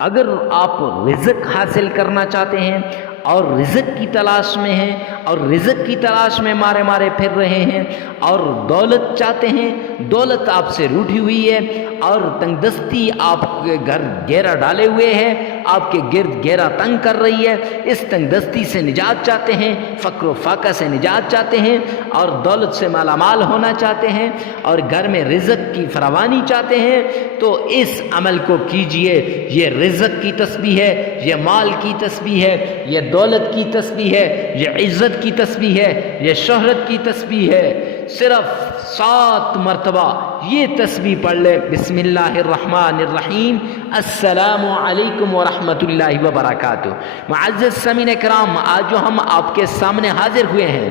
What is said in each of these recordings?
اگر آپ رزق حاصل کرنا چاہتے ہیں اور رزق کی تلاش میں ہیں اور رزق کی تلاش میں مارے مارے پھر رہے ہیں اور دولت چاہتے ہیں، دولت آپ سے روٹھی ہوئی ہے اور تنگ دستی آپ کے گھر گھیرا ڈالے ہوئے ہے، آپ کے گرد گھیرا تنگ کر رہی ہے، اس تنگ دستی سے نجات چاہتے ہیں، فقر و فاقہ سے نجات چاہتے ہیں اور دولت سے مالا مال ہونا چاہتے ہیں اور گھر میں رزق کی فراوانی چاہتے ہیں، تو اس عمل کو کیجئے۔ یہ رزق کی تسبیح ہے، یہ مال کی تسبیح ہے، یہ دولت کی تسبیح ہے، یہ عزت کی تسبیح ہے، یہ شہرت کی تسبیح ہے۔ صرف 7 مرتبہ یہ تسبیح پڑھ لے۔ بسم اللہ الرحمن الرحیم، السلام علیکم ورحمۃ اللہ وبرکاتہ۔ معزز سامعین کرام، آج جو ہم آپ کے سامنے حاضر ہوئے ہیں،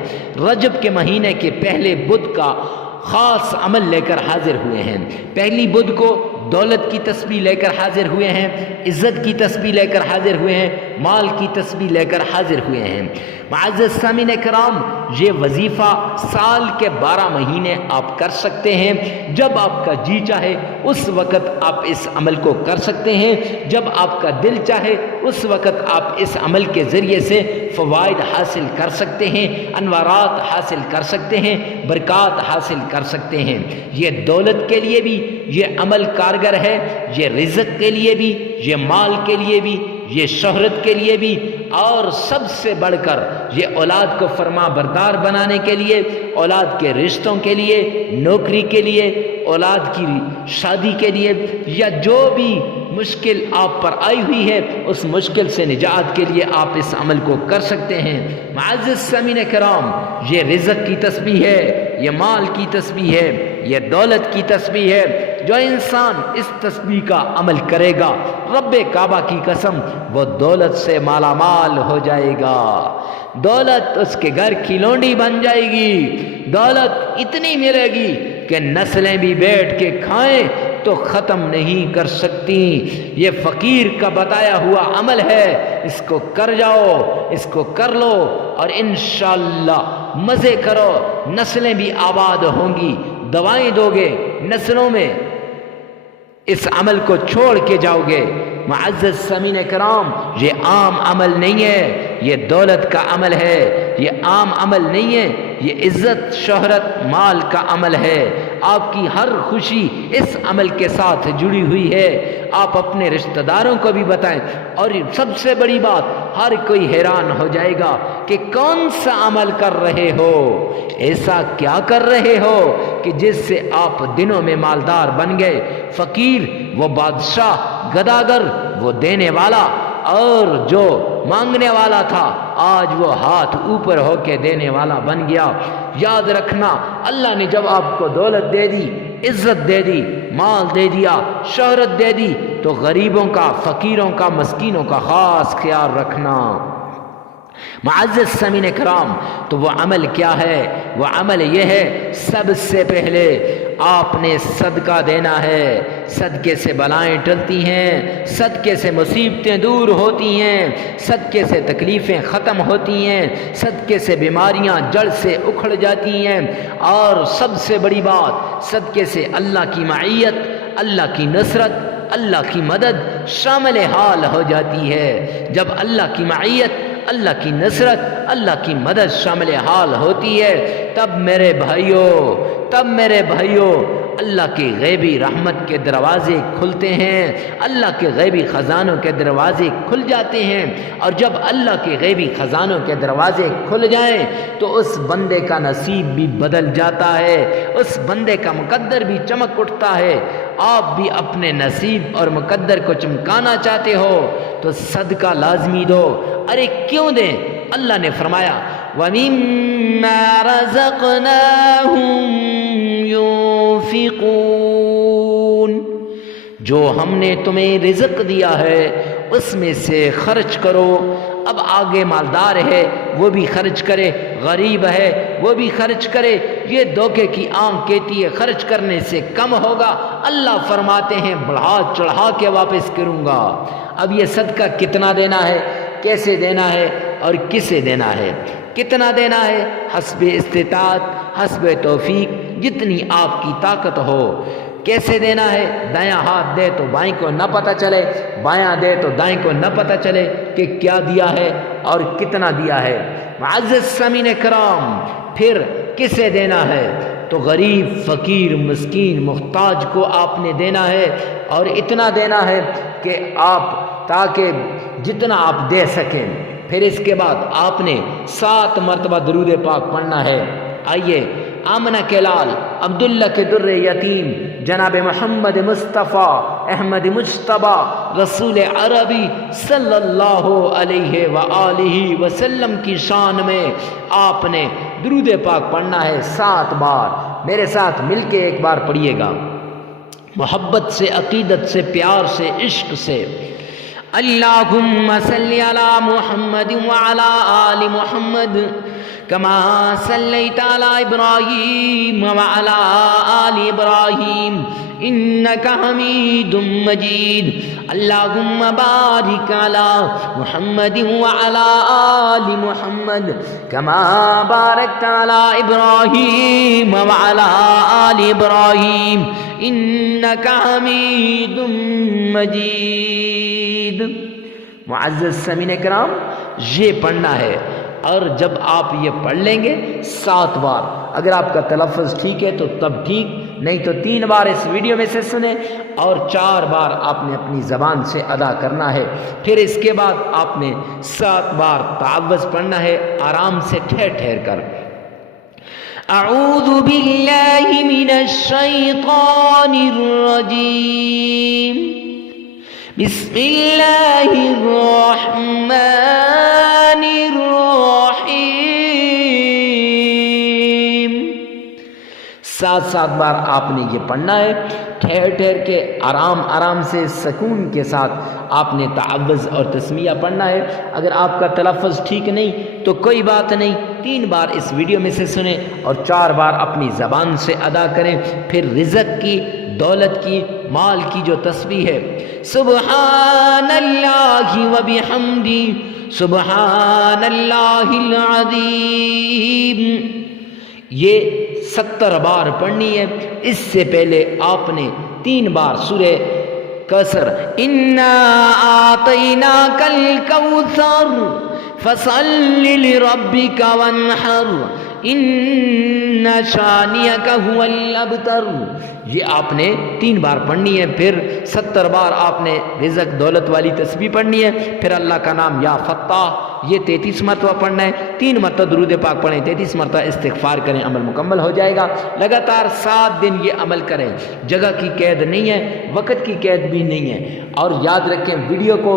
رجب کے مہینے کے پہلے بدھ کا خاص عمل لے کر حاضر ہوئے ہیں۔ پہلی بدھ کو دولت کی تسبیح لے کر حاضر ہوئے ہیں، عزت کی تسبیح لے کر حاضر ہوئے ہیں، مال کی تسبیح لے کر حاضر ہوئے ہیں۔ معزز سامعین کرام، یہ وظیفہ سال کے 12 مہینے آپ کر سکتے ہیں۔ جب آپ کا جی چاہے اس وقت آپ اس عمل کو کر سکتے ہیں، جب آپ کا دل چاہے اس وقت آپ اس عمل کے ذریعے سے فوائد حاصل کر سکتے ہیں، انوارات حاصل کر سکتے ہیں، برکات حاصل کر سکتے ہیں۔ یہ دولت کے لیے بھی یہ عمل کارگر ہے، یہ رزق کے لیے بھی، یہ مال کے لیے بھی، یہ شہرت کے لیے بھی، اور سب سے بڑھ کر یہ اولاد کو فرما بردار بنانے کے لیے، اولاد کے رشتوں کے لیے، نوکری کے لیے، اولاد کی شادی کے لیے، یا جو بھی مشکل آپ پر آئی ہوئی ہے اس مشکل سے نجات کے لیے آپ اس عمل کو کر سکتے ہیں۔ معزز سامعین کرام، یہ رزق کی تسبیح ہے، یہ مال کی تسبیح ہے، یہ دولت کی تسبیح ہے۔ جو انسان اس تسبیح کا عمل کرے گا، رب کعبہ کی قسم، وہ دولت سے مالا مال ہو جائے گا۔ دولت اس کے گھر کی لونڈی بن جائے گی، دولت اتنی ملے گی کہ نسلیں بھی بیٹھ کے کھائیں تو ختم نہیں کر سکتی۔ یہ فقیر کا بتایا ہوا عمل ہے، اس کو کر جاؤ، اس کو کر لو اور انشاءاللہ مزے کرو، نسلیں بھی آباد ہوں گی۔ دوائیں دو گے نسلوں میں، اس عمل کو چھوڑ کے جاؤ گے۔ معزز سامعین کرام، یہ عام عمل نہیں ہے، یہ دولت کا عمل ہے، یہ عام عمل نہیں ہے، یہ عزت شہرت مال کا عمل ہے۔ آپ کی ہر خوشی اس عمل کے ساتھ جڑی ہوئی ہے۔ آپ اپنے رشتہ داروں کو بھی بتائیں، اور سب سے بڑی بات، ہر کوئی حیران ہو جائے گا کہ کون سا عمل کر رہے ہو، ایسا کیا کر رہے ہو کہ جس سے آپ دنوں میں مالدار بن گئے۔ فقیر وہ بادشاہ، گداگر وہ دینے والا، اور جو مانگنے والا تھا آج وہ ہاتھ اوپر ہو کے دینے والا بن گیا۔ یاد رکھنا، اللہ نے جب آپ کو دولت دے دی، عزت دے دی، مال دے دیا، شہرت دے دی، تو غریبوں کا، فقیروں کا، مسکینوں کا خاص خیال رکھنا۔ معزز سامعین کرام، تو وہ عمل کیا ہے؟ وہ عمل یہ ہے، سب سے پہلے آپ نے صدقہ دینا ہے۔ صدقے سے بلائیں ٹلتی ہیں، صدقے سے مصیبتیں دور ہوتی ہیں، صدقے سے تکلیفیں ختم ہوتی ہیں، صدقے سے بیماریاں جڑ سے اکھڑ جاتی ہیں، اور سب سے بڑی بات، صدقے سے اللہ کی معیت، اللہ کی نصرت، اللہ کی مدد شامل حال ہو جاتی ہے۔ جب اللہ کی معیت، اللہ کی نصرت، اللہ کی مدد شامل حال ہوتی ہے، تب میرے بھائیوں اللہ کے غیبی رحمت کے دروازے کھلتے ہیں، اللہ کے غیبی خزانوں کے دروازے کھل جاتے ہیں۔ اور جب اللہ کے غیبی خزانوں کے دروازے کھل جائیں تو اس بندے کا نصیب بھی بدل جاتا ہے، اس بندے کا مقدر بھی چمک اٹھتا ہے۔ آپ بھی اپنے نصیب اور مقدر کو چمکانا چاہتے ہو تو صدقہ لازمی دو۔ ارے کیوں دیں؟ اللہ نے فرمایا وَمِمَّا رَزَقْنَاهُمْ يُنفِقُونَ، جو ہم نے تمہیں رزق دیا ہے اس میں سے خرچ کرو۔ اب آگے مالدار ہے وہ بھی خرچ کرے، غریب ہے وہ بھی خرچ کرے، یہ دھوکے کی آنکھ کہتی ہے خرچ کرنے سے کم ہوگا۔ اللہ فرماتے ہیں بڑھا چڑھا کے واپس کروں گا۔ اب یہ صدقہ کتنا دینا ہے، کیسے دینا ہے اور کسے دینا ہے؟ کتنا دینا ہے؟ حسب استطاعت، حسب توفیق، جتنی آپ کی طاقت ہو۔ کیسے دینا ہے؟ دایاں ہاتھ دے تو بائیں کو نہ پتہ چلے، بایاں دے تو دائیں کو نہ پتہ چلے کہ کیا دیا ہے اور کتنا دیا ہے۔ معزز سامعین کرام، پھر کسے دینا ہے؟ تو غریب، فقیر، مسکین، محتاج کو آپ نے دینا ہے، اور اتنا دینا ہے کہ آپ تاکہ جتنا آپ دے سکیں۔ پھر اس کے بعد آپ نے 7 مرتبہ درود پاک پڑھنا ہے۔ آئیے آمنہ کے لال، عبداللہ کے در یتیم، جناب محمد مصطفیٰ احمد مجتبیٰ رسول عربی صلی اللہ علیہ وآلہ وسلم کی شان میں آپ نے درود پاک پڑھنا ہے 7 بار۔ میرے ساتھ مل کے ایک بار پڑھیے گا، محبت سے، عقیدت سے، پیار سے، عشق سے۔ اللہم صلی علی محمد وعلی آل محمد کما صلیت علی ابراہیم وعلی آل ابراہیم انک حمید مجید۔ اللہم بارک علی محمد وعلی آل محمد کما بارکت علی ابراہیم وعلی آل ابراہیم انک حمید مجید۔ معزز سامعین کرام، یہ پڑھنا ہے، اور جب آپ یہ پڑھ لیں گے 7 بار، اگر آپ کا تلفظ ٹھیک ہے تو تب ٹھیک، نہیں تو 3 بار اس ویڈیو میں سے سنیں اور 4 بار آپ نے اپنی زبان سے ادا کرنا ہے۔ پھر اس کے بعد آپ نے 7 بار تعوذ پڑھنا ہے، آرام سے ٹھہر ٹھہر کر۔ اعوذ باللہ من الشیطان الرجیم، بسم اللہ الرحمن الرحیم۔ 7 بار آپ نے یہ پڑھنا ہے، ٹھہر ٹھہر کے، آرام آرام سے، سکون کے ساتھ آپ نے تعوذ اور تسمیہ پڑھنا ہے۔ اگر آپ کا تلفظ ٹھیک نہیں تو کوئی بات نہیں، 3 بار اس ویڈیو میں سے سنیں اور 4 بار اپنی زبان سے ادا کریں۔ پھر رزق کی، دولت کی، مال کی جو تسبیح ہے، سبحان اللہ و بحمدی سبحان اللہ العظیم، یہ 70 بار پڑھنی ہے۔ اس سے پہلے آپ نے 3 بار سورہ کوثر، انا اعطیناک الکوثر فصل لربک وانحر ان شانئک هو الابتر، یہ آپ نے 3 بار پڑھنی ہے۔ پھر 70 بار آپ نے رزق دولت والی تسبیح پڑھنی ہے۔ پھر اللہ کا نام یا فتاح، یہ 33 مرتبہ پڑھنا ہے۔ 3 مرتبہ درود پاک پڑھیں، 33 مرتبہ استغفار کریں، عمل مکمل ہو جائے گا۔ لگاتار 7 دن یہ عمل کریں، جگہ کی قید نہیں ہے، وقت کی قید بھی نہیں ہے۔ اور یاد رکھیں، ویڈیو کو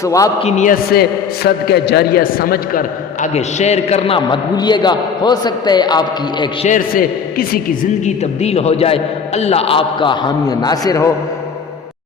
ثواب کی نیت سے صدقہ جاریہ سمجھ کر آگے شیئر کرنا مت بھولیے گا، ہو سکتا ہے آپ کی ایک شیئر سے کسی کی زندگی تبدیل ہو جائے۔ اللہ آپ کا حامی و ناصر ہو۔